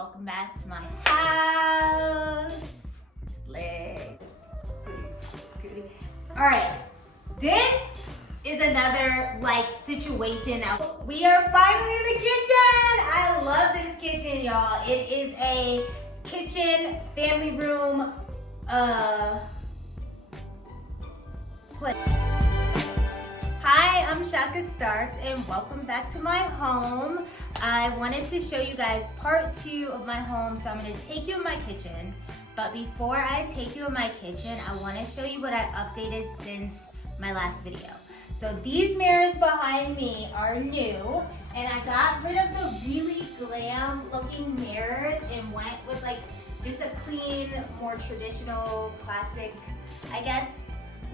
welcome back to my house. Alright, this is another situation. We are finally in the kitchen. I love this kitchen, y'all. It is a kitchen family room place. Hi, I'm Shaka Starks and welcome back to my home. I wanted to show you guys part 2 of my home, so I'm going to take you in my kitchen. But before I take you in my kitchen, I want to show you what I updated since my last video. So these mirrors behind me are new, and I got rid of the really glam looking mirrors and went with like just a clean, more traditional, classic, I guess,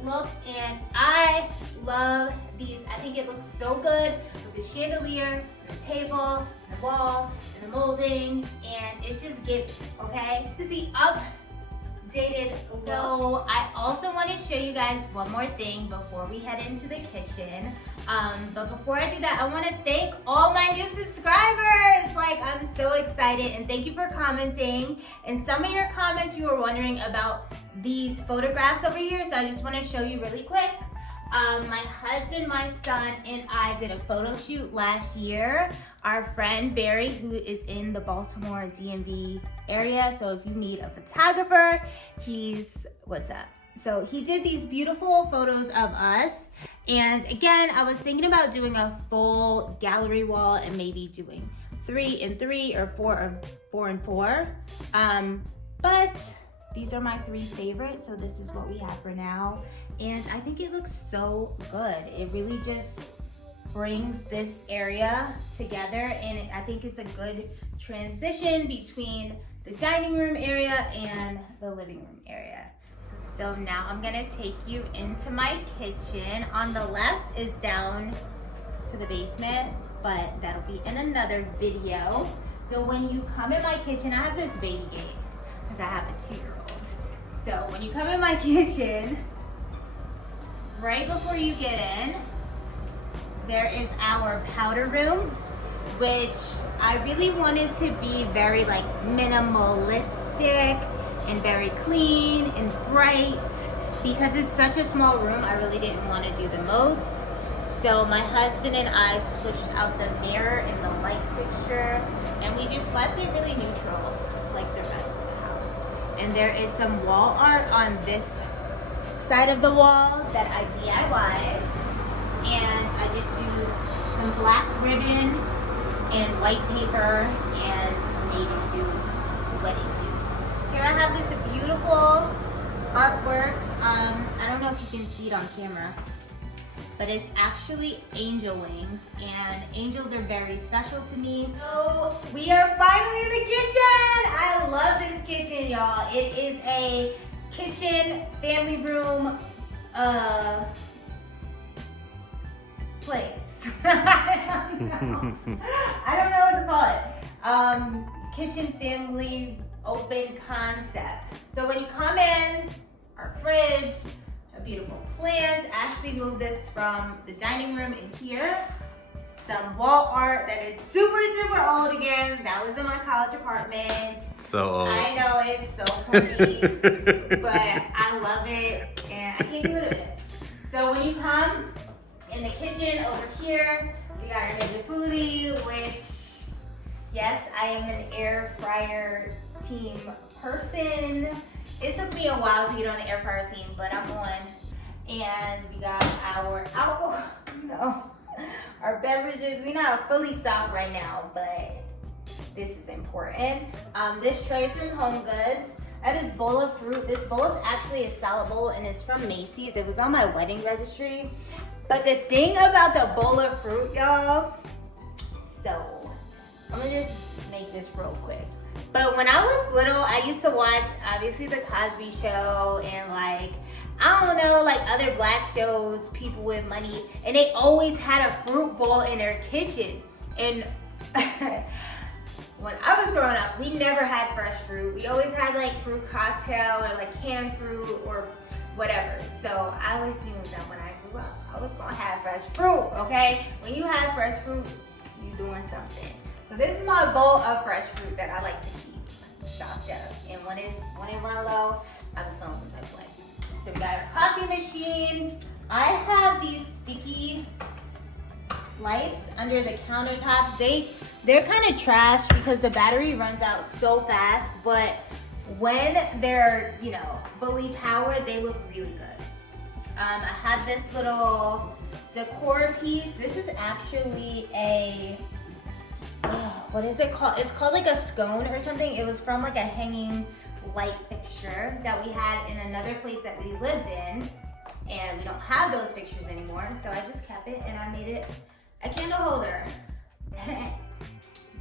look. And I love these. I think it looks so good with the chandelier, the table, the wall, and the molding, and it's just giving, okay? This is the updated look. So I also want to show you guys one more thing before we head into the kitchen. But before I do that, I want to thank all my new subscribers. Like, I'm so excited, and thank you for commenting. In some of your comments, you were wondering about these photographs over here, so I just want to show you really quick. My husband, my son, and I did a photo shoot last year. Our friend Barry, who is in the Baltimore DMV area, so if you need a photographer, what's up? So he did these beautiful photos of us. And again, I was thinking about doing a full gallery wall and maybe doing 3 and 3 or 4 and 4. But these are my 3 favorites, so this is what we have for now. And I think it looks so good. It really just brings this area together, and I think it's a good transition between the dining room area and the living room area. So now I'm gonna take you into my kitchen. On the left is down to the basement, but that'll be in another video. So when you come in my kitchen, I have this baby gate because I have a 2-year-old. So when you come in my kitchen, right before you get in, there is our powder room, which I really wanted to be very like minimalistic and very clean and bright. Because it's such a small room, I really didn't want to do the most. So my husband and I switched out the mirror and the light fixture, and we just left it really neutral, just like the rest of the house. And there is some wall art on this side of the wall that I DIY'd, and I just used some black ribbon and white paper and made it do what it do. Here I have this beautiful artwork. I don't know if you can see it on camera, but it's actually angel wings, and angels are very special to me. So we are finally in the kitchen. I love this kitchen, y'all. It is a kitchen family room place. I don't know what to call it. Kitchen family open concept. So when you come in, our fridge, a beautiful plant. Ashley moved this from the dining room in here. Some wall art that is super, super old again. That was in my college apartment. So old. I know, it's so funny, but I love it and I can't get rid of it. So when you come in the kitchen over here, we got our Nambe Foodi, which, yes, I am an air fryer team person. It took me a while to get on the air fryer team, but I'm on. And we got our alcohol, our beverages. We're not fully stocked right now, but this is important. This tray is from Home Goods. I have this bowl of fruit. This bowl is actually a salad bowl, and it's from Macy's. It was on my wedding registry. But the thing about the bowl of fruit, y'all, so I'm gonna just make this real quick. But when I was little, I used to watch, obviously, The Cosby Show and like, I don't know, like other black shows, people with money, and they always had a fruit bowl in their kitchen. And when I was growing up, we never had fresh fruit. We always had like fruit cocktail or like canned fruit or whatever. So I always knew that when I grew up, I was gonna have fresh fruit, okay? When you have fresh fruit, you're doing something. So this is my bowl of fresh fruit that I like to keep. when it run low, I've been feeling some type of way. So we got our coffee machine. I have these sticky lights under the countertops. They're kind of trash because the battery runs out so fast, but when they're, you know, fully powered, they look really good. I have this little decor piece. This is actually a, what is it called? It's called like a scone or something. It was from like a hanging light fixture that we had in another place that we lived in, and we don't have those fixtures anymore, so I just kept it and I made it a candle holder.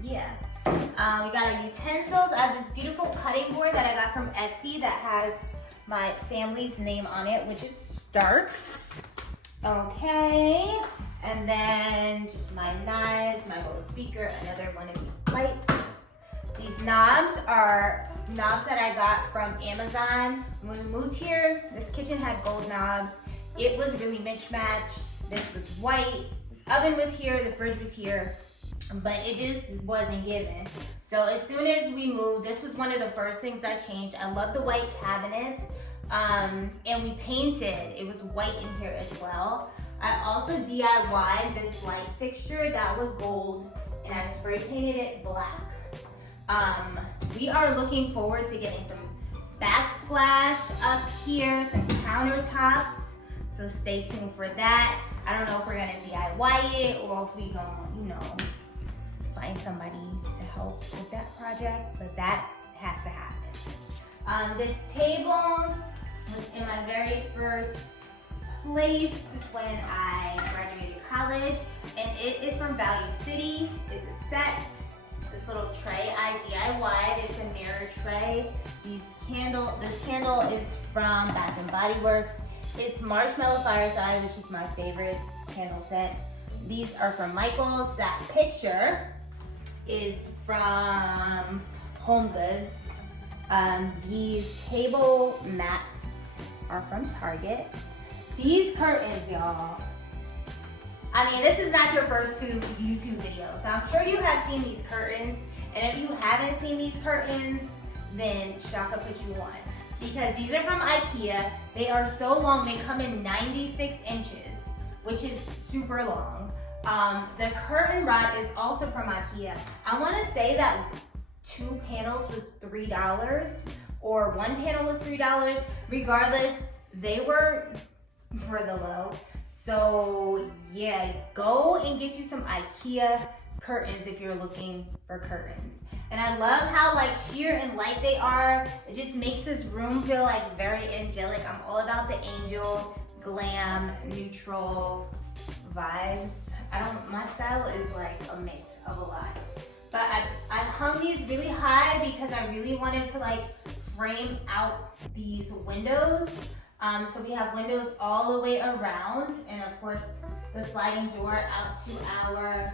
Yeah. We got our utensils. I have this beautiful cutting board that I got from Etsy that has my family's name on it, which is Starks. Okay. And then just my knives, my bowl speaker, another one of these lights. These knobs are knobs that I got from Amazon. When we moved here, this kitchen had gold knobs. It was really mismatched. This was white. This oven was here, the fridge was here, but it just wasn't given. So as soon as we moved, this was one of the first things I changed. I love the white cabinets, and we painted. It was white in here as well. I also DIY'd this light fixture that was gold, and I spray painted it black. We are looking forward to getting some backsplash up here, some countertops, so stay tuned for that. I don't know if we're gonna DIY it or if we gonna, you know, find somebody to help with that project, but that has to happen. This table was in my very first place when I graduated college, and it is from Value City. It's a set. This little tray I DIY'd. It's a mirror tray. This candle is from Bath and Body Works. It's Marshmallow Fireside, which is my favorite candle set. These are from Michael's. That picture is from Home Goods. These table mats are from Target. These curtains, y'all. I mean, this is not your first two YouTube videos, so I'm sure you have seen these curtains. And if you haven't seen these curtains, then shaka put you on. Because these are from Ikea. They are so long, they come in 96 inches, which is super long. The curtain rod is also from Ikea. I wanna say that 2 panels was $3, or 1 panel was $3. Regardless, they were for the low. So yeah, go and get you some Ikea curtains if you're looking for curtains. And I love how like sheer and light they are. It just makes this room feel like very angelic. I'm all about the angel, glam, neutral vibes. My style is like a mix of a lot. But I hung these really high because I really wanted to like frame out these windows. So we have windows all the way around, and of course the sliding door out to our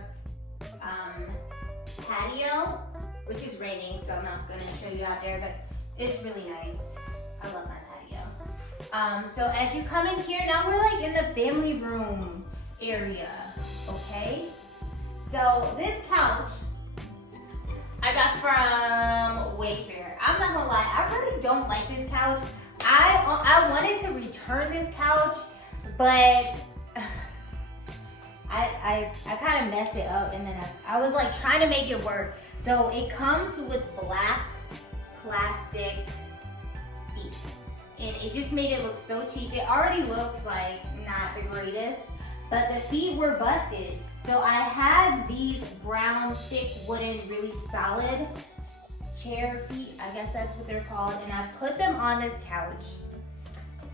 patio, which is raining, so I'm not gonna show you out there, but it's really nice. I love my patio. So as you come in here, now we're like in the family room area, okay? So this couch I got from Wayfair. I'm not gonna lie, I really don't like this couch. I wanted to return this couch, but I kind of messed it up, and then I was like trying to make it work. So it comes with black plastic feet, and it just made it look so cheap. It already looks like not the greatest, but the feet were busted. So I had these brown, thick, wooden, really solid chair feet, I guess that's what they're called, and I put them on this couch.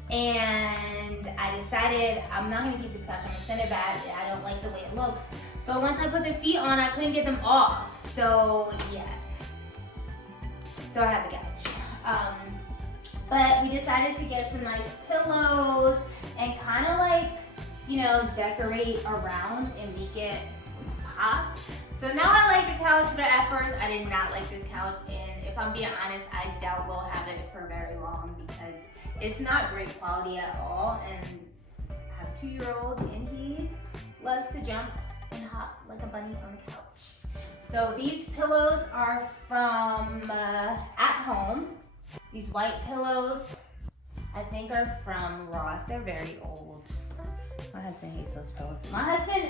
And I decided I'm not gonna keep this couch, I'm gonna send it back. I don't like the way it looks. But once I put the feet on, I couldn't get them off. So yeah, so I have the couch. But we decided to get some nice pillows and kind of like, you know, decorate around and make it pop. So now I like the couch, but at first I did not like this couch, and if I'm being honest, I doubt we'll have it for very long because it's not great quality at all, and I have a 2-year-old and he loves to jump and hop like a bunny on the couch. So these pillows are from At Home. These white pillows, I think are from Ross. They're very old. My husband hates those pillows. My husband,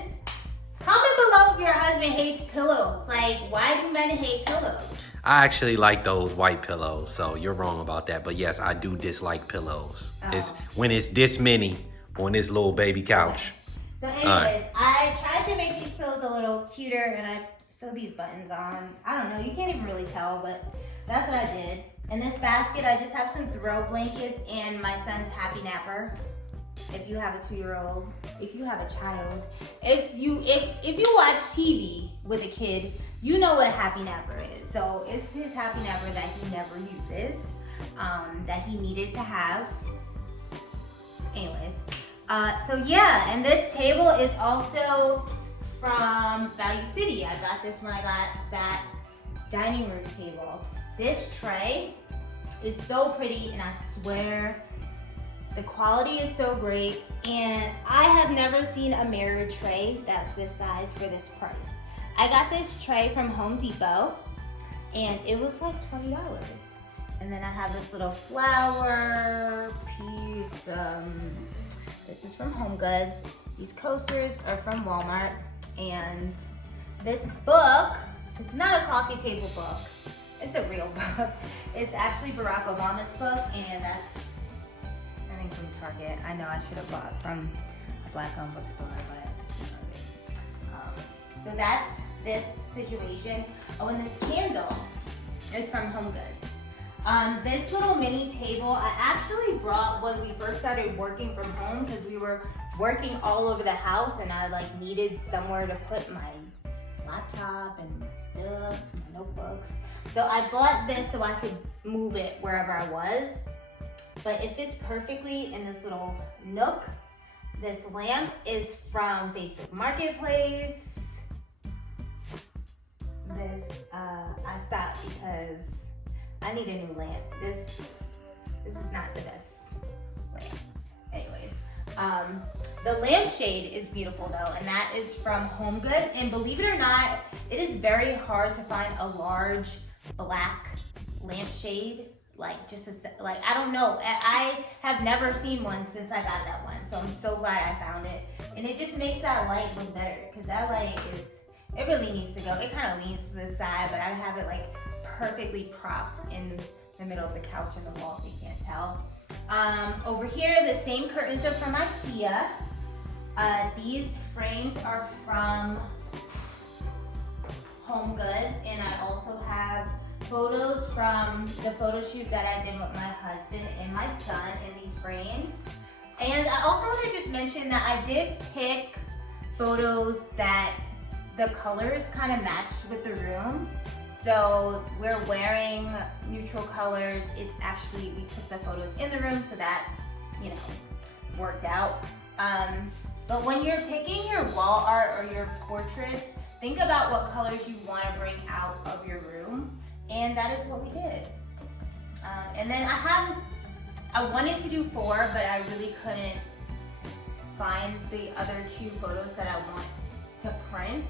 comment below if your husband hates pillows. Like, why do men hate pillows? I actually like those white pillows, so you're wrong about that. But yes, I do dislike pillows. Oh. It's when it's this many on this little baby couch. Okay. So anyways, I tried to make these pillows a little cuter, and I sewed these buttons on. I don't know, you can't even really tell, but that's what I did. In this basket, I just have some throw blankets and my son's happy napper. If you have a 2-year-old, if you have a child, if you watch TV with a kid, you know what a happy napper is. So it's his happy napper that he never uses, that he needed to have. Anyways, so yeah, and this table is also from Value City. I got this when I got that dining room table. This tray is so pretty, and I swear the quality is so great, and I have never seen a mirror tray that's this size for this price. I got this tray from Home Depot, and it was like $20. And then I have this little flower piece. This is from Home Goods. These coasters are from Walmart. And this book, it's not a coffee table book. It's a real book. It's actually Barack Obama's book, and that's, I think, from Target. I know I should have bought from a black-owned bookstore, but it's Target. So that's this situation. Oh, and this candle is from Home Goods. This little mini table, I actually brought when we first started working from home, because we were working all over the house, and I like needed somewhere to put my laptop and my stuff, my notebooks. So I bought this so I could move it wherever I was. But it fits perfectly in this little nook. This lamp is from Facebook Marketplace. This, I stopped because I need a new lamp. This is not the best lamp. Anyways, the lampshade is beautiful though, and that is from Home Goods. And believe it or not, it is very hard to find a large black lampshade. Like just like, I don't know. I have never seen one since I got that one. So I'm so glad I found it. And it just makes that light look better, because that light is, it really needs to go. It kind of leans to the side, but I have it like perfectly propped in the middle of the couch and the wall, so you can't tell. Over here, the same curtains are from Ikea. These frames are from Home Goods, and I also have photos from the photo shoot that I did with my husband and my son in these frames. And I also want to just mention that I did pick photos that the colors kind of matched with the room. So we're wearing neutral colors. It's actually, we took the photos in the room, so that, you know, worked out. But when you're picking your wall art or your portraits, think about what colors you want to bring out of your room. And that is what we did. And then I wanted to do 4, but I really couldn't find the other 2 photos that I want to print.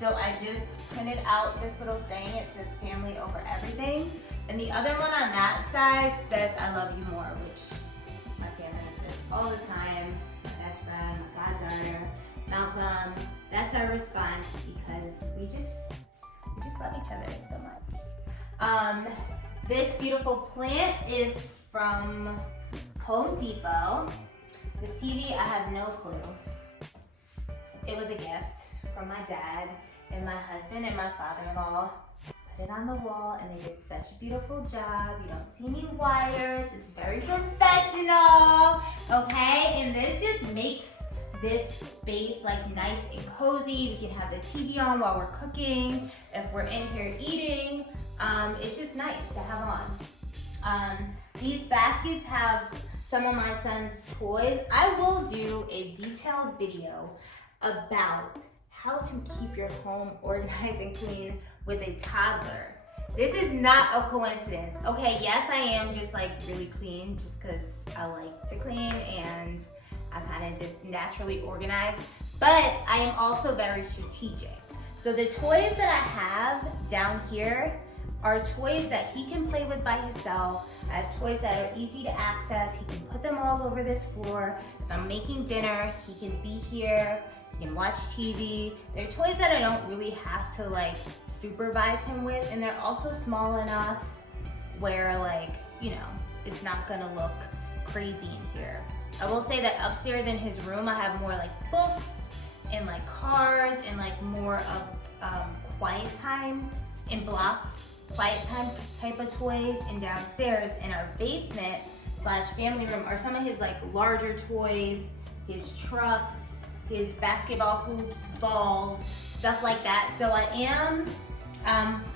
So I just printed out this little saying. It says family over everything. And the other one on that side says I love you more, which my family says all the time. My best friend, my goddaughter, Malcolm. That's our response, because we just love each other so much. This beautiful plant is from Home Depot. This TV, I have no clue. It was a gift from my dad and my husband and my father-in-law. Put it on the wall, and they did such a beautiful job. You don't see any wires. It's very professional, okay? And this just makes this space like nice and cozy. We can have the TV on while we're cooking. If we're in here eating, it's just nice to have on. These baskets have some of my son's toys. I will do a detailed video about how to keep your home organized and clean with a toddler. This is not a coincidence. Okay, yes, I am just like really clean just because I like to clean and I kind of just naturally organize, but I am also very strategic. So the toys that I have down here, are toys that he can play with by himself. I have toys that are easy to access. He can put them all over this floor. If I'm making dinner, he can be here. He can watch TV. They're toys that I don't really have to like supervise him with, and they're also small enough where like, you know, it's not gonna look crazy in here. I will say that upstairs in his room, I have more like books and like cars and like more of quiet time in blocks, quiet time type of toys. And downstairs in our basement / family room are some of his like larger toys, his trucks, his basketball hoops, balls, stuff like that. So I am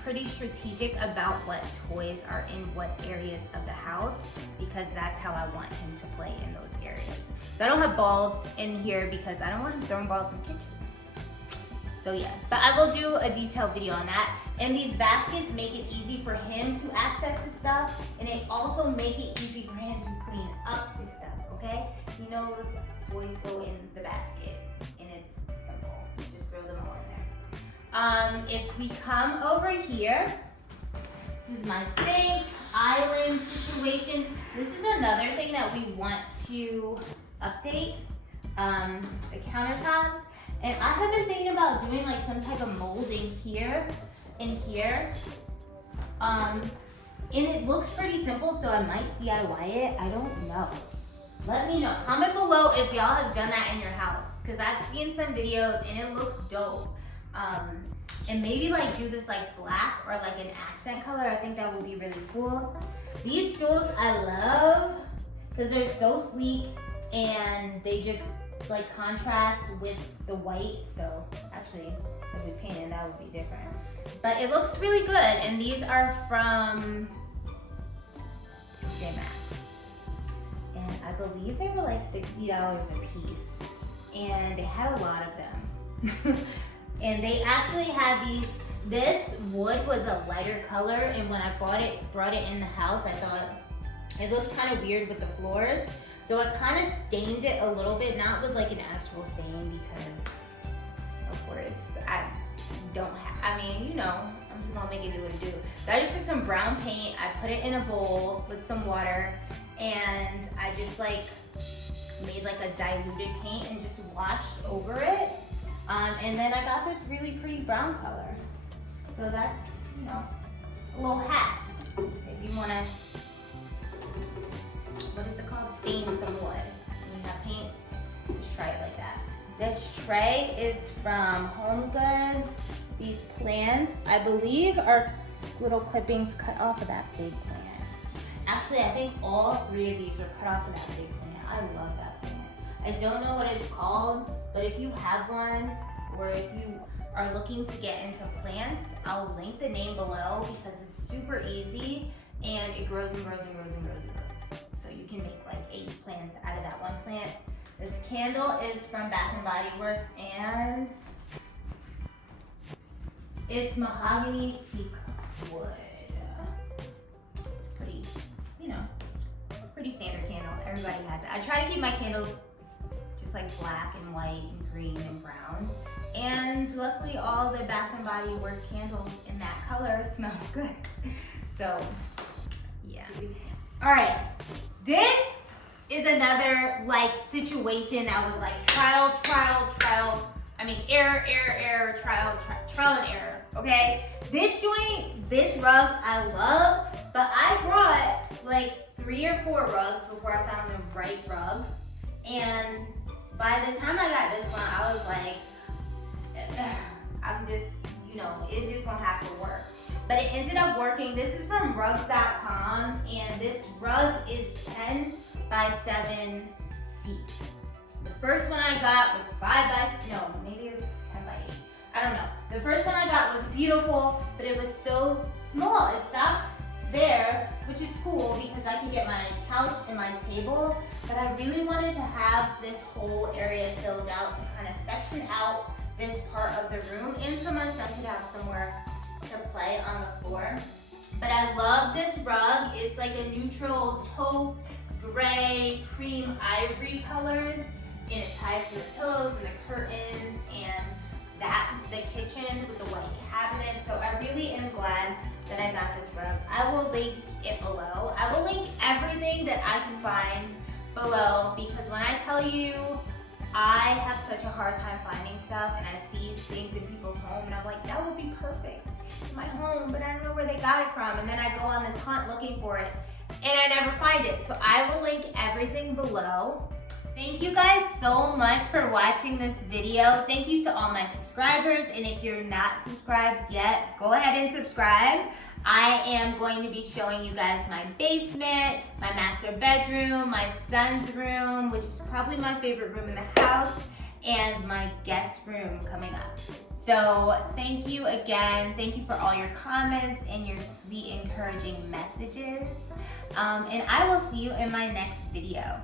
pretty strategic about what toys are in what areas of the house, because that's how I want him to play in those areas. So I don't have balls in here because I don't want him throwing balls in the kitchen. So yeah, but I will do a detailed video on that. And these baskets make it easy for him to access his stuff, and they also make it easy for him to clean up his stuff, okay? He knows toys go in the basket, and it's simple. Just throw them all in there. If we come over here, this is my sink, island situation. This is another thing that we want to update, the countertops. And I have been thinking about doing like some type of molding here and here. And it looks pretty simple, so I might DIY it. I don't know. Let me know. Comment below if y'all have done that in your house, because I've seen some videos and it looks dope. And maybe like do this like black or like an accent color. I think that would be really cool. These stools I love because they're so sleek and they just like contrast with the white. So actually, if we painted, that would be different. But it looks really good. And these are from TJ Maxx. And I believe they were like $60 a piece. And they had a lot of them. And they actually had these, this wood was a lighter color, and when I brought it in the house, I thought it looked kind of weird with the floors. So I kind of stained it a little bit, not with like an actual stain, because of course I don't have, I mean, you know, I'm just gonna make it do what it do. So I just took some brown paint, I put it in a bowl with some water, and I just like made like a diluted paint and just washed over it. And then I got this really pretty brown color. So that's, you know, a little hat. If you wanna, what is it called? Stain some wood. When you have paint, just try it like that. This tray is from Home Goods. These plants, I believe, are little clippings cut off of that big plant. Actually, I think all 3 of these are cut off of that big plant. I love that plant. I don't know what it's called, but if you have one, or if you are looking to get into plants, I'll link the name below because it's super easy and it grows and grows and grows and grows and grows. So you can make like 8 plants out of that one plant. This candle is from Bath & Body Works, and it's mahogany TEAKWOOD. Pretty, you know, pretty standard candle. Everybody has it. I try to keep my candles just like black and white and green and brown. And luckily all the Bath & Body Works candles in that color smell good. So, yeah. All right, this is another like situation that was like trial, error, trial and error, okay? This joint, this rug I love, but I brought like 3 or 4 rugs before I found the right rug. And by the time I got this one, I was like, I'm just, you know, it's just gonna have to work. But it ended up working. This is from rugs.com, and this rug is 10 by 7 feet. The first one I got was 5 by, no, maybe it's 10 by 8. I don't know. The first one I got was beautiful, but it was so small. It stopped there, which is cool because I can get my couch and my table, but I really wanted to have this whole area filled out to kind of section out this part of the room, and so my son could have somewhere to play on the floor. But I love this rug. It's like a neutral taupe, gray, cream ivory colors, and it ties to the pillows and the curtains, and the kitchen with the white cabinet. So I really am glad that I got this rug. I will link it below. I will link everything that I can find below, because when I tell you I have such a hard time finding stuff and I see things in people's home and I'm like, that would be perfect in my home, but I don't know where they got it from. And then I go on this hunt looking for it and I never find it. So I will link everything below. Thank you guys so much for watching this video. Thank you to all my subscribers. And if you're not subscribed yet, go ahead and subscribe. I am going to be showing you guys my basement, my master bedroom, my son's room, which is probably my favorite room in the house, and my guest room coming up. So thank you again. Thank you for all your comments and your sweet, encouraging messages. And I will see you in my next video.